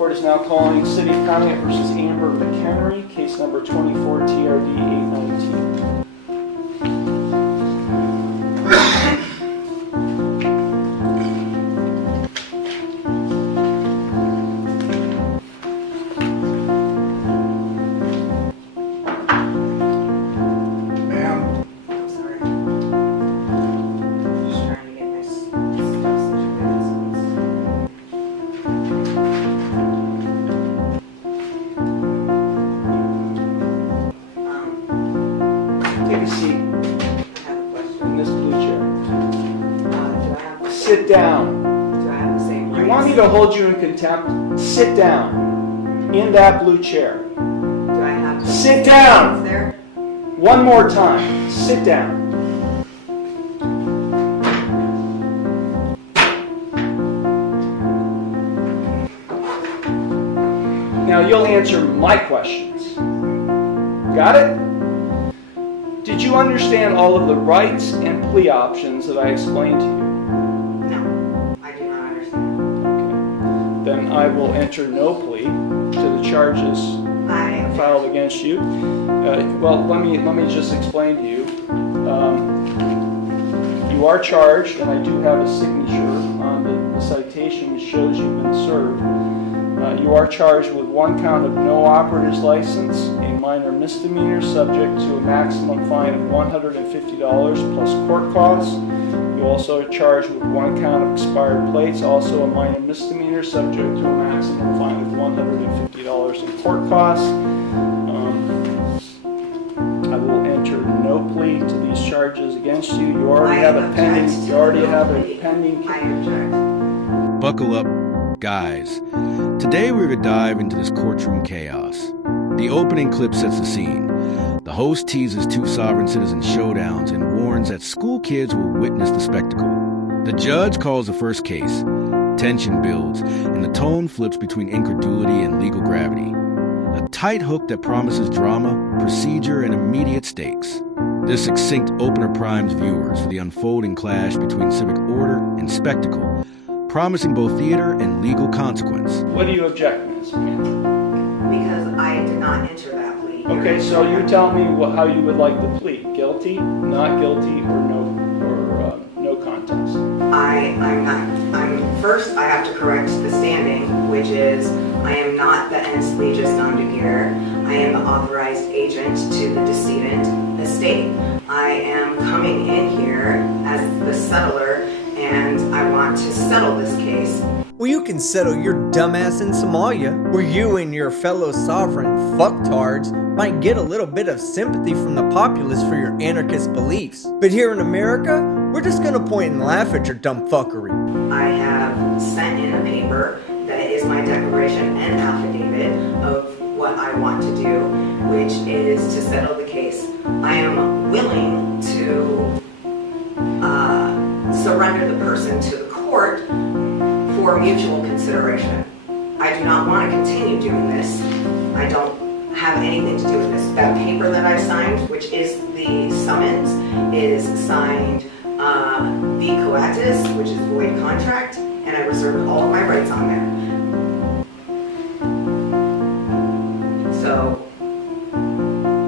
Court is now calling City of Conneaut versus Amber McHenry, case number 24 TRD 819. Take a seat in this blue chair. Sit down. Do I have the same rights? You want me to hold you in contempt? Sit down in that blue chair. Do I have the Sit down. there? One more time. Sit down. Now you'll answer my questions. Got it? Did you understand all of the rights and plea options that I explained to you? No, I do not understand. Okay. Then I will enter no plea to the charges filed against you. Well, let me just explain to you. You are charged, and I do have a signature on the citation which shows you've been served. You are charged with one count of no operator's license, a minor misdemeanor subject to a maximum fine of $150 plus court costs. You also are charged with one count of expired plates, also a minor misdemeanor subject to a maximum fine of $150 in court costs. I will enter no plea to these charges against you. You already have a pending. You already have a pending. I object. Buckle up, guys. Today we're going to dive into this courtroom chaos. The opening clip sets the scene. The host teases two sovereign citizen showdowns and warns that school kids will witness the spectacle. The judge calls the first case. Tension builds, and the tone flips between incredulity and legal gravity. A tight hook that promises drama, procedure, and immediate stakes. This succinct opener primes viewers for the unfolding clash between civic order and spectacle, promising both theater and legal consequence. What do you object, Ms. McCann? Because I did not enter that plea. Okay, so you tell me how you would like the plea: guilty, not guilty, or no contest. First I have to correct the standing, which is I am not the ens legis non dugere. I am the authorized agent to the decedent estate. I am coming in here as the settler, and I want to settle this case. Well, you can settle your dumbass in Somalia, where you and your fellow sovereign fucktards might get a little bit of sympathy from the populace for your anarchist beliefs. But here in America, we're just gonna point and laugh at your dumb fuckery. I have sent in a paper that is my declaration and affidavit of what I want to do, which is to settle the case. I am willing to surrender the person to the court for mutual consideration. I do not want to continue doing this. I don't have anything to do with this. That paper that I signed, which is the summons, is signed v coatis, which is void contract, and I reserved all of my rights on there. So,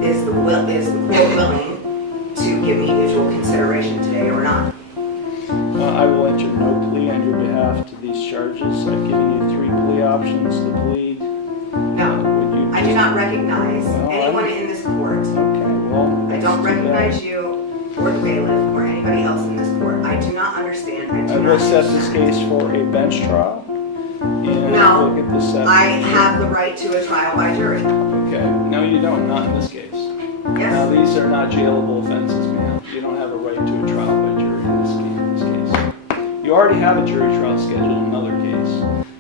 is the court willing to give me mutual consideration today or not? I will enter no plea on your behalf to these charges. I've given you 3 plea options to plead. No, I do not recognize anyone in this court. Okay, well, I don't recognize you or the bailiff or anybody else in this court. I do not understand. I will set this case for a bench trial. And No, look at the set. I have the right to a trial by jury. Okay, no you don't, not in this case. Now Yes. these are not jailable offenses, ma'am. You don't have a right to a trial by jury in this case. You already have a jury trial scheduled in another case,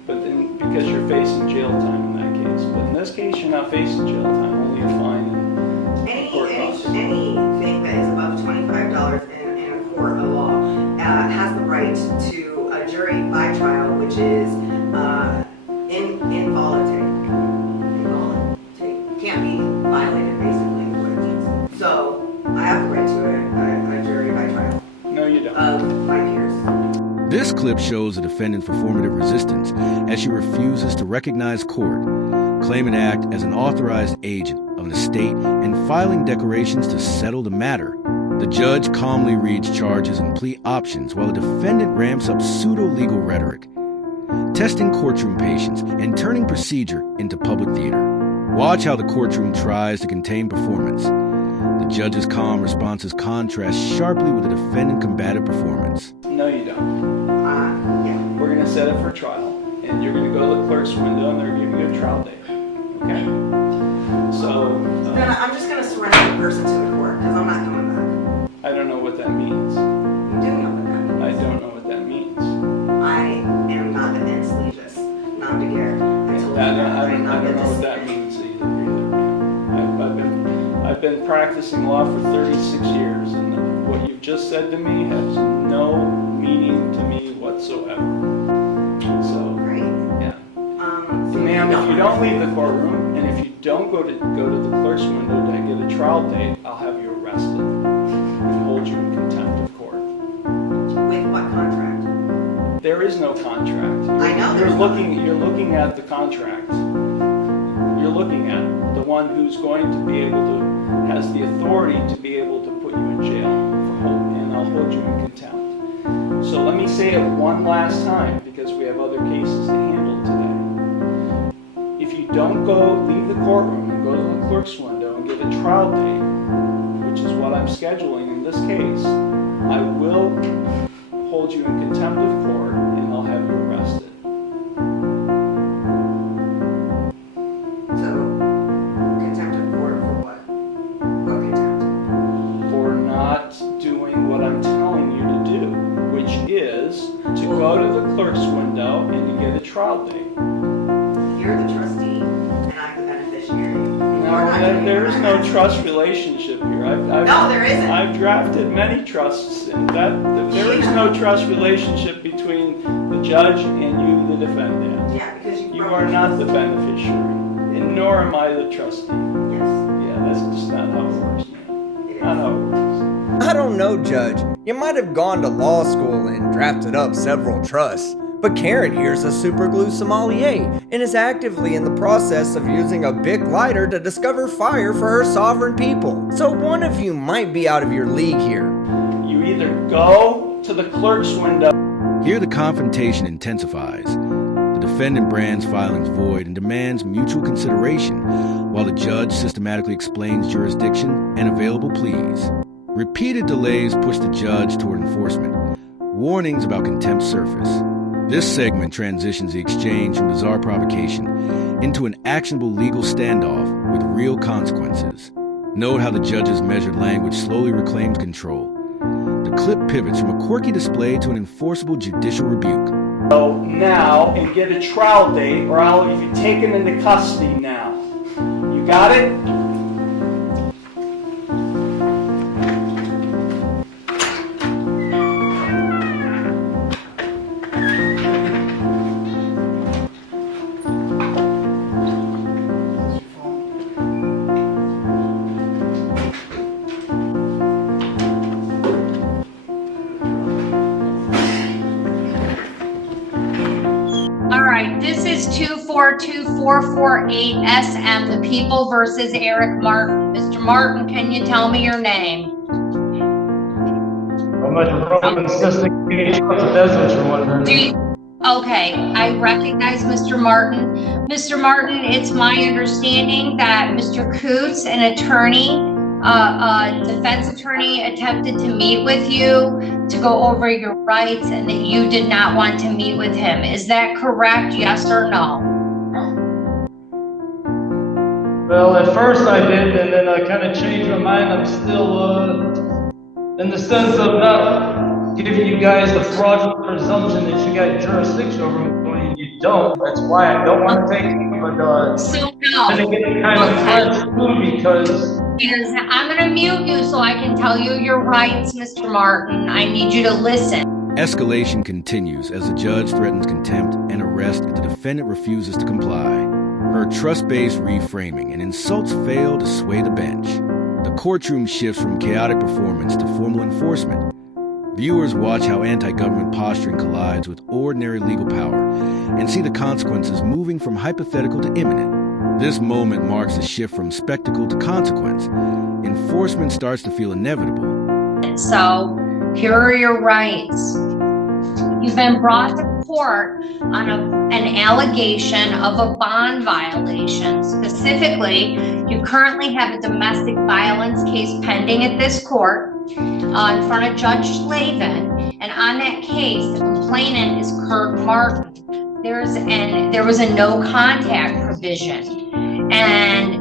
but then because you're facing jail time in that case. But in this case, you're not facing jail time, only a fine and court costs. Anything that is above $25 in a court of law has the right to a jury by trial, which is involuntary. Can't be violated, basically, what it means. So, I have the right to a jury by trial. No, you don't. Of my peers. This This clip shows the defendant's performative resistance as she refuses to recognize court, claiming to act as an authorized agent of an estate and filing declarations to settle the matter. The judge calmly reads charges and plea options while the defendant ramps up pseudo-legal rhetoric, testing courtroom patience and turning procedure into public theater. Watch how the courtroom tries to contain performance. The judge's calm responses contrast sharply with the defendant's combative performance. No, you don't. Yeah. We're going to set it for trial, and you're going to go to the clerk's window, and they're going to give you a trial date. Okay? So, I'm just gonna surrender the person to the court, because I'm not coming back. I don't know what that means. You do know what that means. I don't know what that means. I am not the ex levis, not the gear. I told you I that. don't know what that means either. I've been practicing law for 36 years, and what you've just said to me has no meaning to me whatsoever. So, Great. yeah. So Ma'am, if you no. don't leave the courtroom, and if you don't go to the clerk's window to get a trial date, I'll have you arrested and hold you in contempt of court. With what contract? There is no contract. I know You're there's looking at the contract. You're looking at it. The one who's going to be able to, has the authority to be able to put you in jail and I'll hold you in contempt. So let me say it one last time, because we have other cases to handle today. If you don't leave the courtroom and go to the clerk's window and get a trial date, which is what I'm scheduling in this case, I will hold you in contempt of court and I'll have you arrested. So, contempt of court for what? What contempt? For not doing what I'm telling you to do, which is to go to the clerk's window and to get a trial date. You're the trustee, and I'm the beneficiary. No, there is no trust relationship here. No, there isn't. I've drafted many trusts, and there is no trust relationship between the judge and you, the defendant. Yeah, because You are not the beneficiary, and nor am I the trustee. Yes, Yeah, that's just not how it works, man. it Not is. how it works. I don't know, Judge. You might have gone to law school and drafted up several trusts, but Karen here's a superglue sommelier and is actively in the process of using a big lighter to discover fire for her sovereign people. So one of you might be out of your league here. You either go to the clerk's window. Here the confrontation intensifies. The defendant brands filings void and demands mutual consideration, while the judge systematically explains jurisdiction and available pleas. Repeated delays push the judge toward enforcement. Warnings about contempt surface. This segment transitions the exchange from bizarre provocation into an actionable legal standoff with real consequences. Note how the judge's measured language slowly reclaims control. The clip pivots from a quirky display to an enforceable judicial rebuke. Go now and get a trial date, or I'll have you taken into custody now. You got it? All right, this is 242448SM, the People versus Eric Martin. Mr. Martin, can you tell me your name? I'm at the Roman Cystic Desert, you're wondering. Okay, I recognize Mr. Martin. Mr. Martin, it's my understanding that Mr. Coots, an attorney, defense attorney, attempted to meet with you to go over your rights and that you did not want to meet with him. Is that correct? Yes or no? Well, at first I did, and then I kind of changed my mind. I'm still, in the sense of not giving you guys the fraudulent presumption that you got jurisdiction over me when you don't. That's why I don't want to take it, but, So and no. it getting kind of French too, because I'm gonna mute you so I can tell you your rights, Mr. Martin. I need you to listen. Escalation continues as the judge threatens contempt and arrest if the defendant refuses to comply. Her trust-based reframing and insults fail to sway the bench. The courtroom shifts from chaotic performance to formal enforcement. Viewers watch how anti-government posturing collides with ordinary legal power and see the consequences moving from hypothetical to imminent. This moment marks a shift from spectacle to consequence. Enforcement starts to feel inevitable. So here are your rights. You've been brought to court on an allegation of a bond violation. Specifically, you currently have a domestic violence case pending at this court in front of Judge Slavin. And on that case, the complainant is Kirk Martin. There was a no contact provision. And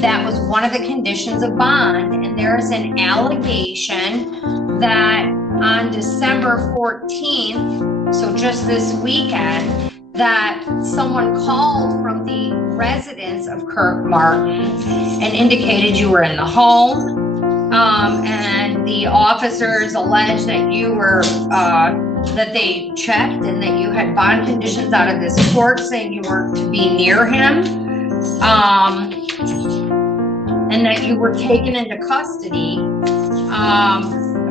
that was one of the conditions of bond. And there's an allegation that on December 14th, so just this weekend, that someone called from the residence of Kirk Martin and indicated you were in the home. And the officers alleged that you were, that they checked and that you had bond conditions out of this court saying you were to be near him. And that you were taken into custody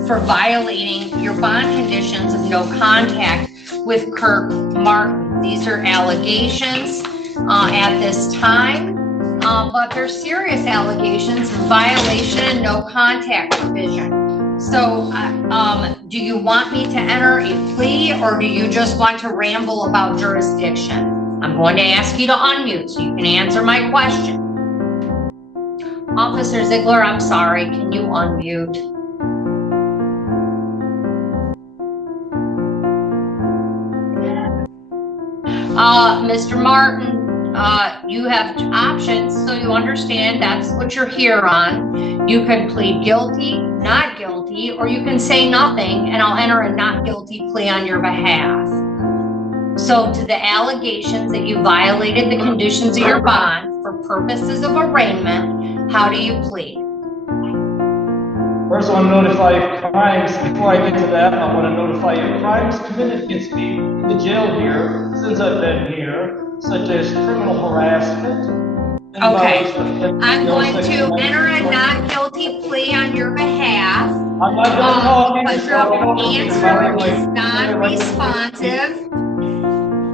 for violating your bond conditions of no contact with Kirk Martin. These are allegations at this time, but they're serious allegations of violation and no contact provision. So do you want me to enter a plea, or do you just want to ramble about jurisdiction? I'm going to ask you to unmute so you can answer my question. Officer Ziegler, I'm sorry, can you unmute? Mr. Martin, you have options, so you understand that's what you're here on. You can plead guilty, not guilty, or you can say nothing, and I'll enter a not guilty plea on your behalf. So to the allegations that you violated the conditions of your bond for purposes of arraignment, how do you plead? First, I want to notify crimes. Before I get to that, I want to notify you crimes committed against me in the jail here since I've been here, such as criminal harassment. Okay, I'm going to enter a not guilty plea on your behalf. I'm not going to talk. But your answer is non-responsive.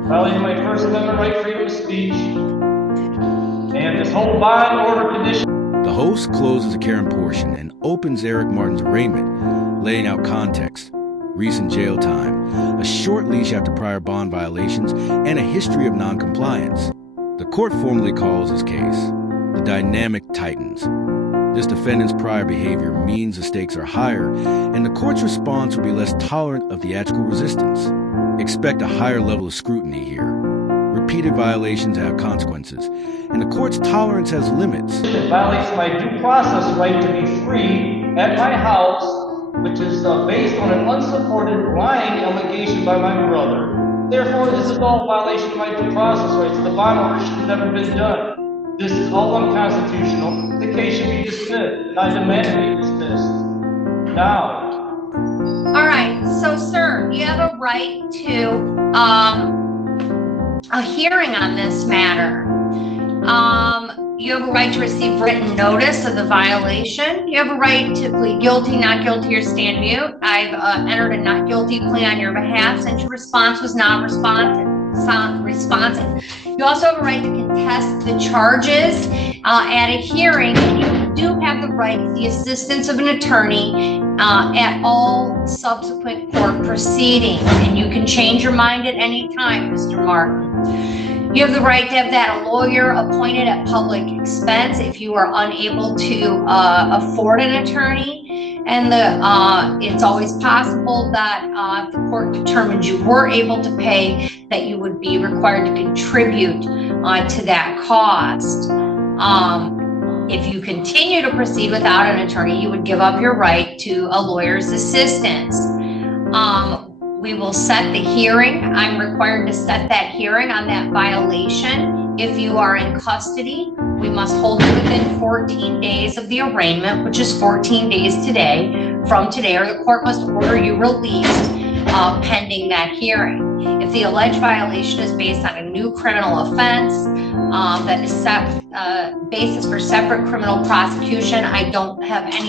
Violating my First Amendment right, freedom of speech, and this whole bond order condition. The host closes the Karen portion and opens Eric Martin's arraignment, laying out context, recent jail time, a short leash after prior bond violations, and a history of noncompliance. The court formally calls his case. The dynamic tightens. This defendant's prior behavior means the stakes are higher, and the court's response will be less tolerant of theatrical resistance. Expect a higher level of scrutiny here. Repeated violations have consequences, and the court's tolerance has limits. It violates my due process right to be free at my house, which is based on an unsupported lying allegation by my brother. Therefore, this is all violation of my due process rights. The bond order should have never been done. This is all unconstitutional. The case should be dismissed, and I demand it be dismissed now. All right, so sir, you have a right to a hearing on this matter. You have a right to receive written notice of the violation. You have a right to plead guilty, not guilty, or stand mute. I've entered a not guilty plea on your behalf since your response was not responsive. You also have a right to contest the charges at a hearing, and you do have the right to the assistance of an attorney at all subsequent court proceedings, and you can change your mind at any time, Mr. Martin. You have the right to have that lawyer appointed at public expense if you are unable to afford an attorney. And it's always possible that if the court determines you were able to pay, that you would be required to contribute to that cost. If you continue to proceed without an attorney, you would give up your right to a lawyer's assistance. We will set the hearing. I'm required to set that hearing on that violation. If you are in custody, we must hold it within 14 days of the arraignment, which is 14 days from today, or the court must order you released pending that hearing. If the alleged violation is based on a new criminal offense, that is basis for separate criminal prosecution. I don't have any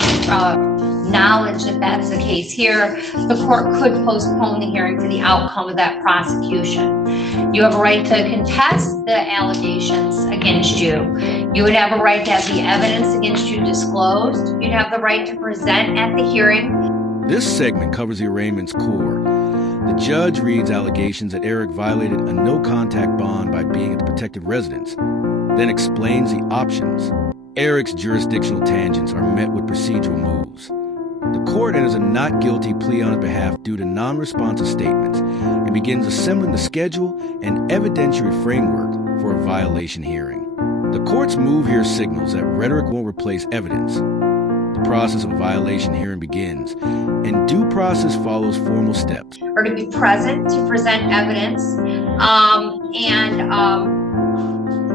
knowledge that that's the case here. The court could postpone the hearing to the outcome of that prosecution. You have a right to contest the allegations against you. You would have a right to have the evidence against you disclosed. You'd have the right to present at the hearing. This segment covers the arraignment's core. The judge reads allegations that Eric violated a no-contact bond by being at the protected residence, then explains the options. Eric's jurisdictional tangents are met with procedural moves. The court enters a not guilty plea on his behalf due to non-responsive statements and begins assembling the schedule and evidentiary framework for a violation hearing. The court's move here signals that rhetoric won't replace evidence. The process of a violation hearing begins, and due process follows formal steps. Or to be present to present evidence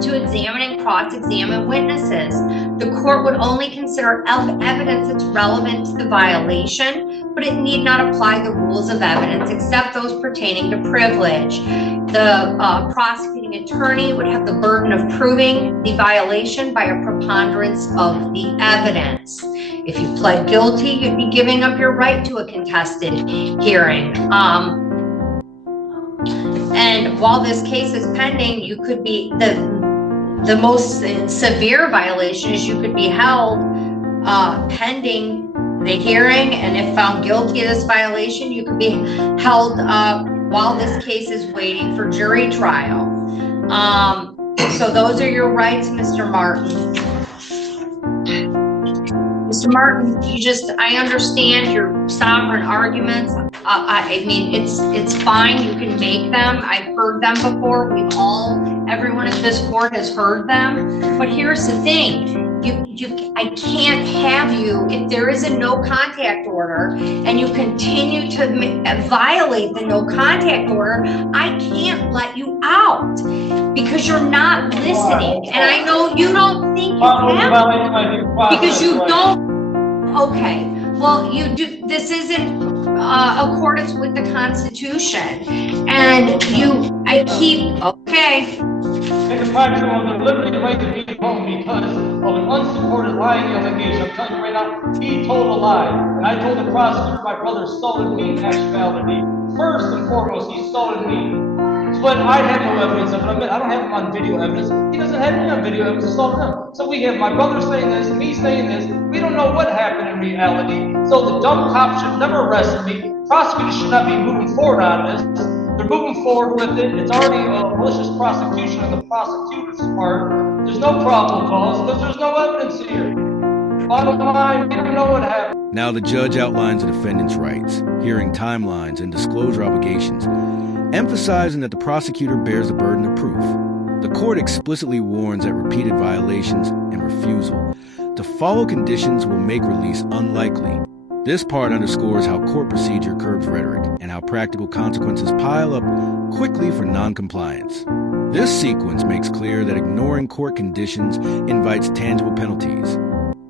to examine and cross-examine witnesses. The court would only consider evidence that's relevant to the violation, but it need not apply the rules of evidence except those pertaining to privilege. The prosecuting attorney would have the burden of proving the violation by a preponderance of the evidence. If you pled guilty, you'd be giving up your right to a contested hearing. And while this case is pending, you could be the most severe violation is you could be held pending the hearing, and if found guilty of this violation, you could be held while this case is waiting for jury trial. So those are your rights, Mr. Martin. Mr. Martin, I understand your sovereign arguments. I mean, it's fine. You can make them. I've heard them before. Everyone at this court has heard them. But here's the thing. I can't have you, if there is a no contact order and you continue to violate the no contact order, I can't let you out because you're not listening. And I know you don't think you have because you don't. Okay, well, you do. This isn't accordance with the Constitution, and okay. It's a factual and liberty right to be home because of an unsupported lying allegation. I'm telling you right now, he told a lie. And I told the prosecutor my brother assaulted me in actuality. First and foremost, he assaulted me. But I had no evidence of it. I don't have him on video evidence. He doesn't have me on video evidence assaulting him. So we have my brother saying this, me saying this. We don't know what happened in reality. So the dumb cop should never arrest me. Prosecutors should not be moving forward on this. They're moving forward with it. It's already a malicious prosecution on the prosecutor's part. There's no probable cause because there's no evidence here. Bottom line, we don't know what happened. Now the judge outlines the defendant's rights, hearing timelines and disclosure obligations, emphasizing that the prosecutor bears the burden of proof. The court explicitly warns that repeated violations and refusal to follow conditions will make release unlikely. This part underscores how court procedure curbs rhetoric and how practical consequences pile up quickly for noncompliance. This sequence makes clear that ignoring court conditions invites tangible penalties,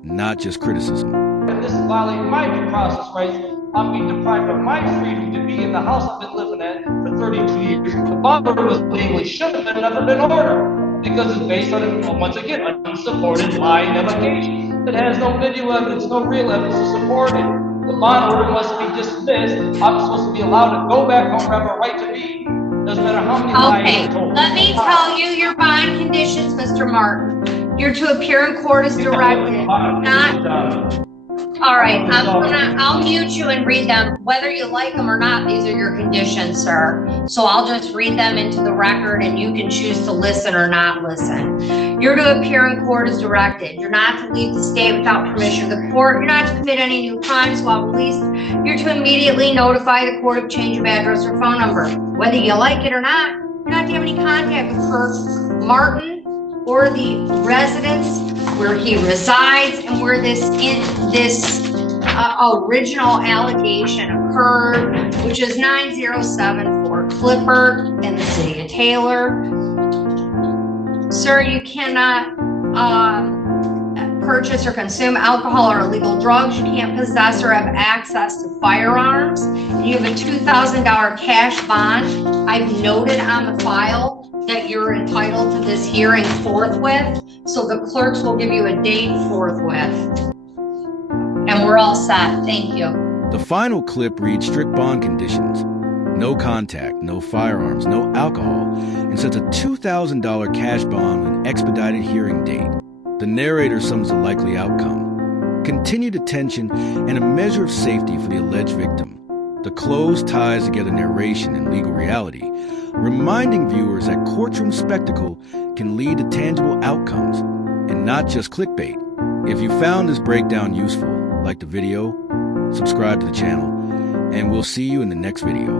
not just criticism. This violates my due process rights. I'm being deprived of my freedom to be in the house I've been living at for 32 years. The bond order was legally should have never been ordered because it's based on, once again, an unsupported lying allegation that has no video evidence, no real evidence to support it. The bond order must be dismissed. I'm supposed to be allowed to go back home where I have a right to be. Doesn't matter how many lies I'm told. Let me tell you your bond conditions, Mr. Martin. You're to appear in court as directed. All right, I'll mute you and read them. Whether you like them or not, these are your conditions, sir. So I'll just read them into the record and you can choose to listen or not listen. You're to appear in court as directed. You're not to leave the state without permission of the court. You're not to commit any new crimes while released. You're to immediately notify the court of change of address or phone number. Whether you like it or not, you're not to have any contact with Kirk Martin or the residence where he resides and where this original allegation occurred, which is 907 Fort Clifford in the city of Taylor. Sir, you cannot purchase or consume alcohol or illegal drugs. You can't possess or have access to firearms. You have a $2,000 cash bond. I've noted on the file that you're entitled to this hearing forthwith. So the clerks will give you a date forthwith. And we're all set. Thank you. The final clip reads strict bond conditions. No contact, no firearms, no alcohol, and sets a $2,000 cash bond with an expedited hearing date. The narrator sums the likely outcome: continued attention and a measure of safety for the alleged victim. The close ties together narration and legal reality, reminding viewers that courtroom spectacle can lead to tangible outcomes and not just clickbait. If you found this breakdown useful, like the video, subscribe to the channel, and we'll see you in the next video.